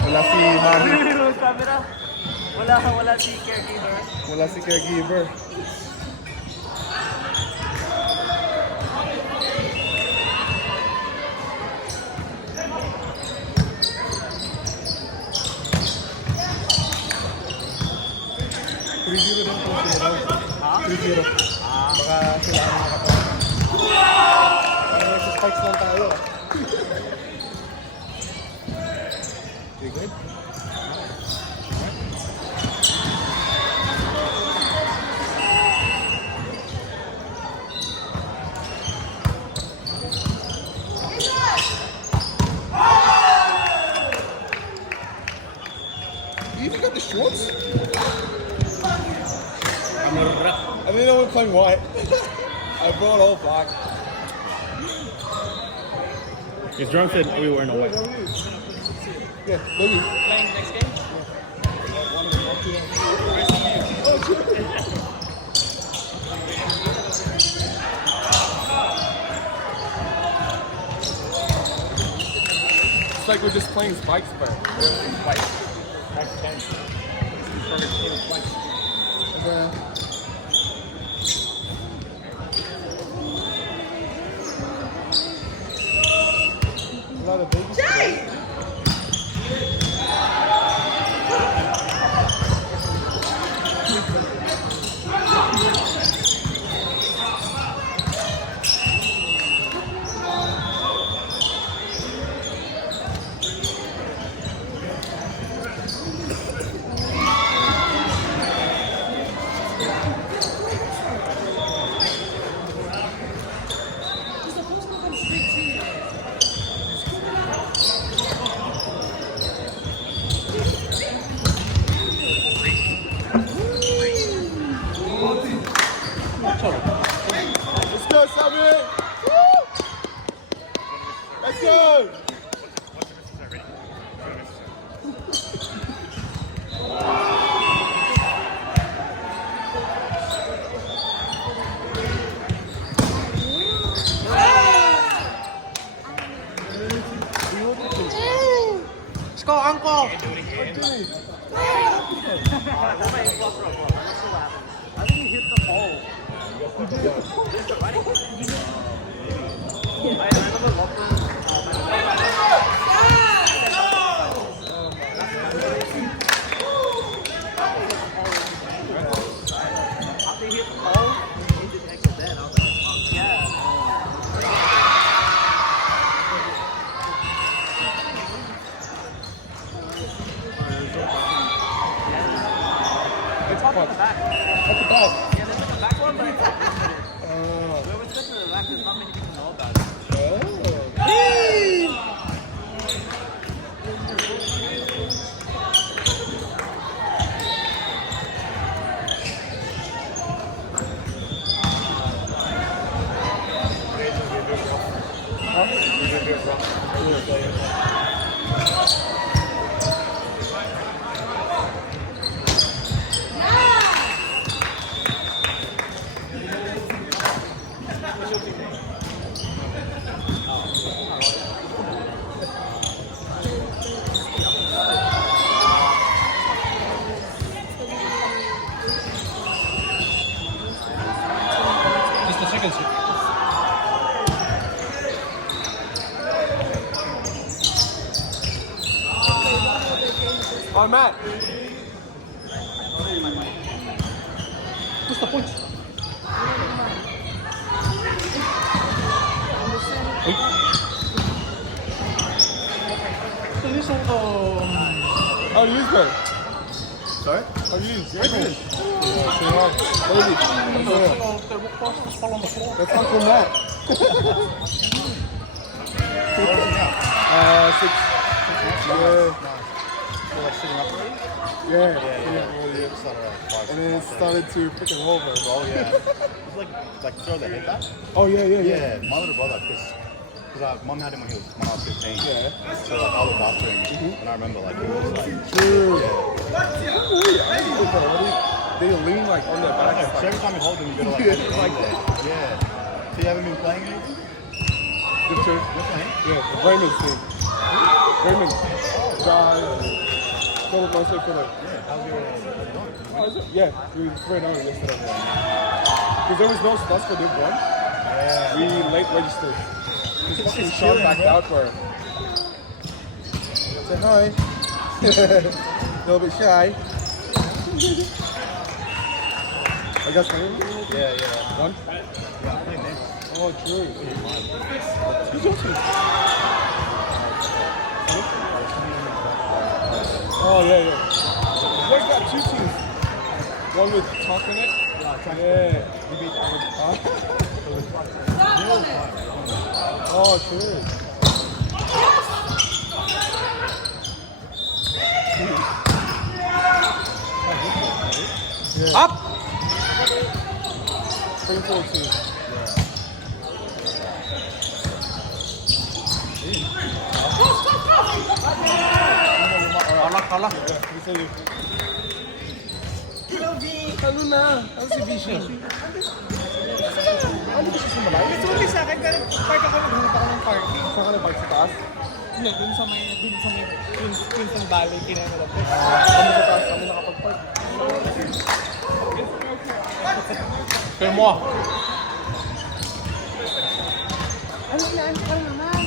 Wala si Mami. Camera. Wala si caregiver. Wala si caregiver. Three-zero din po sila. 3-0. Baka sila ang nakatawa. Parang sa spikes lang tayo. Okay, good. You even got the shorts? I mean, I was playing white. I brought all black. His drunk said we were in a white. Yeah, maybe. Playing next game? It's like we're just playing spikes, but white. A lot of babies. Jay! Anko! I think he hit the pole. I remember Lachlan. After he hit the pole, he did exit then. I was like, oh, yeah. It's up at the back. At the back. Yeah, there's like a back one, but it's whoever steps to the back, there's not many people know about it. Just the chicken soup. On Matt. What's the point? How you been? Sorry? How you been? Baby. That's Uncle Matt. 6. Yeah. And then it started to freaking over. Oh yeah. It's like throw the head back. Oh yeah. Yeah, my little brother, because mom had him when I was 15. Yeah. So like I looked after him, and I remember like he was like, True. yeah. They lean like on their I don't know, back. so every time you hold him, you gotta like Yeah, put your like hand there. Yeah. So you haven't been playing anything? Good too. You're playing? Yeah, Raymond's team. Raymond. Go with my for the. Yeah. How's your Oh, is it? Yeah, we ran out yesterday. Because there was no spots for Div 1. Yeah. We late registered. Because fucking Sean backed out for it. Say hi. A little bit shy. I guess maybe. Yeah. One? Oh, true. Who's also? Oh, yeah. Boys got 2 teams. One with Talk in it. Yeah. Oh, true. Yeah. Up! 2014. Kalah. Bisa yun. Ano na? Ano si Vision? Ano ba siya sa malay? Sorry sa akin, pero park ako, naghanap ako ng parking. Saan ka na-park sa taas? Hindi, dun sa may Quinton Valley, kinanalap ko. Kami sa taas, kami nakapag-park. Kaya mo. Ano ilaan ka naman?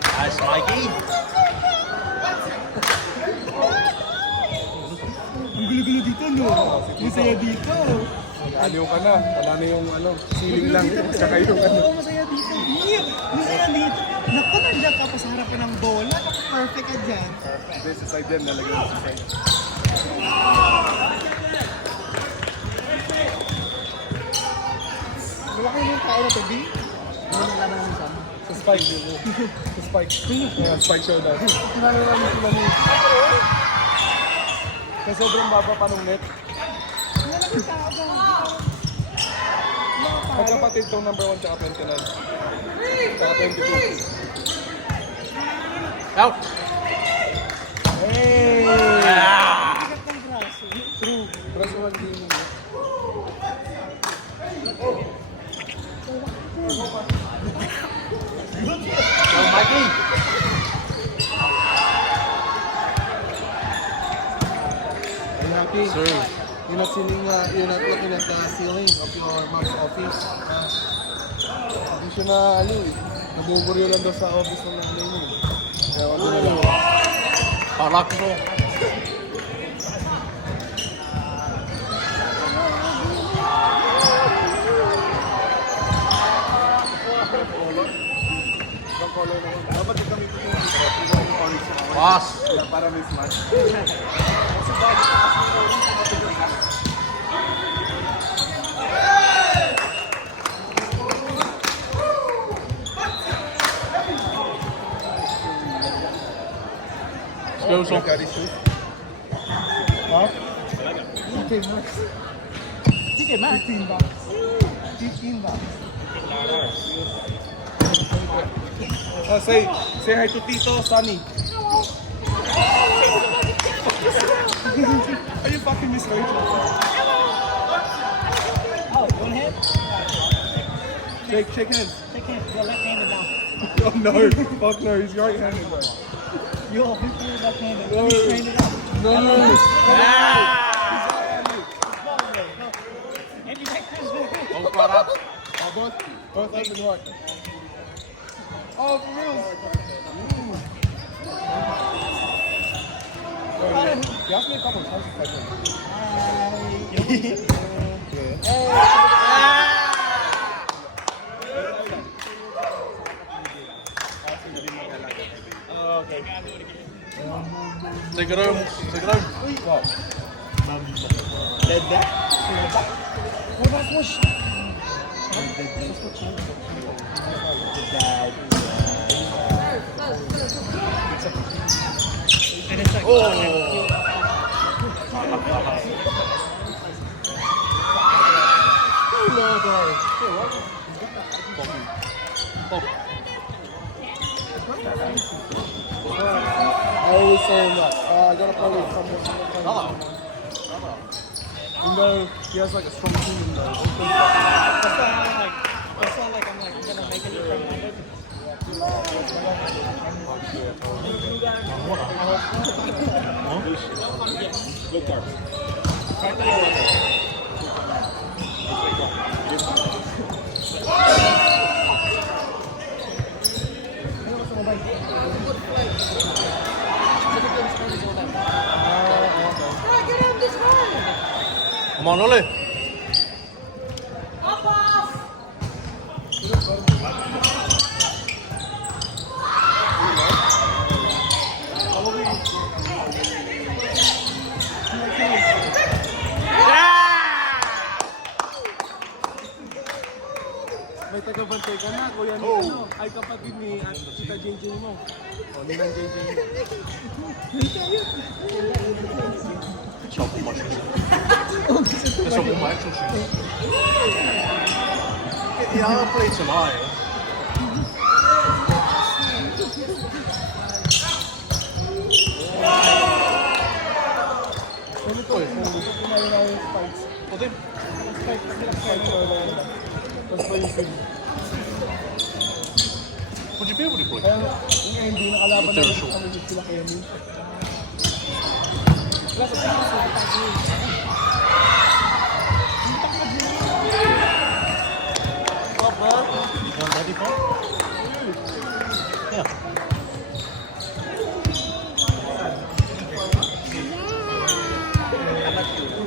Nice, Mikey. Ang gulo-gulo dito, no? Masaya dito. Aliw ka na. Wala na yung ceiling lang. Tsaka yung Oo, masaya dito. Beer! Masaya dito. Naku, nandiyan ka pa sa harapan ng bola. Naku, perfect ka dyan. This is side din. Nalagyan sa side. Malaki yung tao na to, B. Ano yung laban namin sama? Sa spike. Sa spike. Yeah, spike showdown. Kinala namin sila ni... Kasi sobrang baba pa nung net. Kinala yung tao ba? Magkapatid tong number 1 tsaka 29. Tsaka 22. Out. Hey! Bigat ng braso. True. Casual gaming. Oh, Mikey! Happy. Sir. You're not looking at the ceiling of your mom's office. Hindi siya na, nabuburiyo lang daw sa office ng gaming. Kaya wag na lang. Parak mo. Ibang color naman. Dapat yung kami yung orange. Pass. Para may smart. Go, so. Huh? TK Maxx. Sige, man. 15 bucks. 15 bucks. Say hi to Tito Sunny. Are you fucking Miss Rachel? Oh, one hit? Shake hands. Shake hands. You're left-handed now. Oh no, fuck no, he's right-handed bro. You're left-handed. No. He's trained it up. No. Andy back this way. Oh, parak. Both up and right. Oh, for real? He asked me a couple times if I Take it home. Take it home. What? Dead back. Oh, that's what And it's like, I always say that. I gotta play with someone. Even though he has like a strong team, though. It's not like I'm gonna make it from Come on, Oli. May taga-bantay ka na, kuya ni ano, ay kapatid ni Tita JJ mo. O, ninang JJ mo. Chop my shoes. That's what my actual shoes. Yeah, I'll play tonight. Ano to eh? Ito pinayin na yung spikes. What then? Spikes or tapos pa yung film. Would you be able to play? Kaya nga hindi nakalaban na Ito, kami dito sila kaya min. Ready for? Yeah.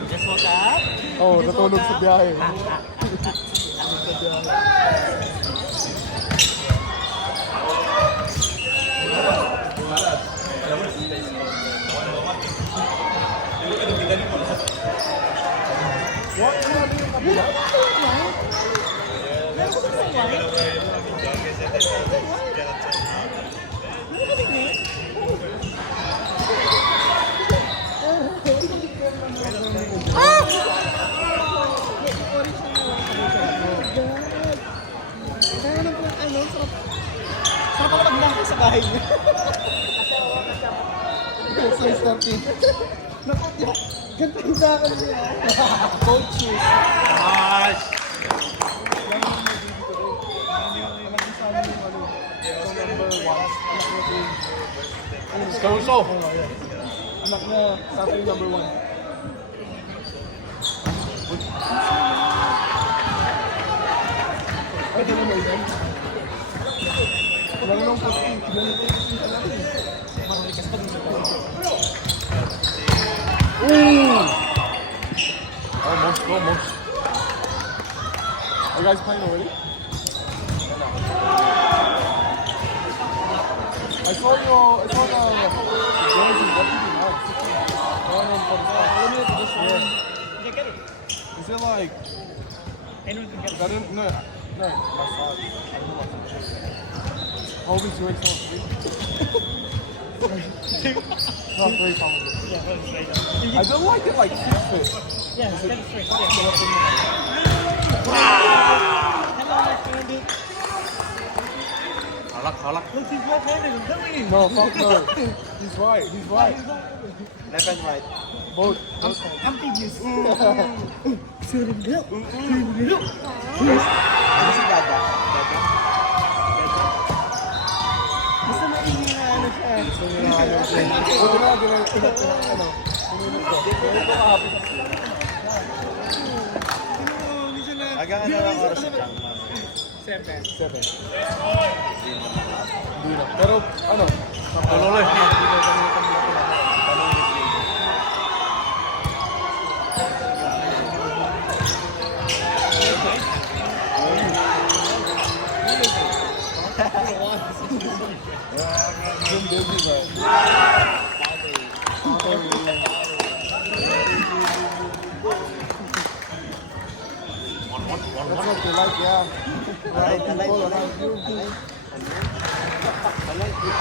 Just woke up. Oo, natulog sa biyahe. What? Ano yung kabila? Sarap ako naglangka sa bahay niyo. Size 13. Nakatya. Ganda yung sa akin niya. Cold shoes. Gosh. Caruso. Anak na sa akin yung number 1. Ay, ganun ba yan? Marunong po. Almost, almost. Are you guys playing already? I saw the games in Deputy Nice. Let me look at this one. Is it like, Anyone can get is that in, no, my side. I don't know what's in shape. Always doing something. Not very comfortable. Yeah, well, straight up. I don't like it like fit. Yeah, get it straight. Yeah. Hello, my friend. Halak. Look, he's right-handed. I'm telling you. No, fuck no. He's right. He's right. Left and right. Both. Amphibious. Ano si Dada? Dada? Basta maingay na ano siya. Ito na, ano. Dito ka happy. Minsan na. Hanggang ano lang oras lang. 7. 7. Hindi na. Pero, ano, Tuloy. Zoom busy, but... That's what they like, yeah. I like People it. around you. I like it.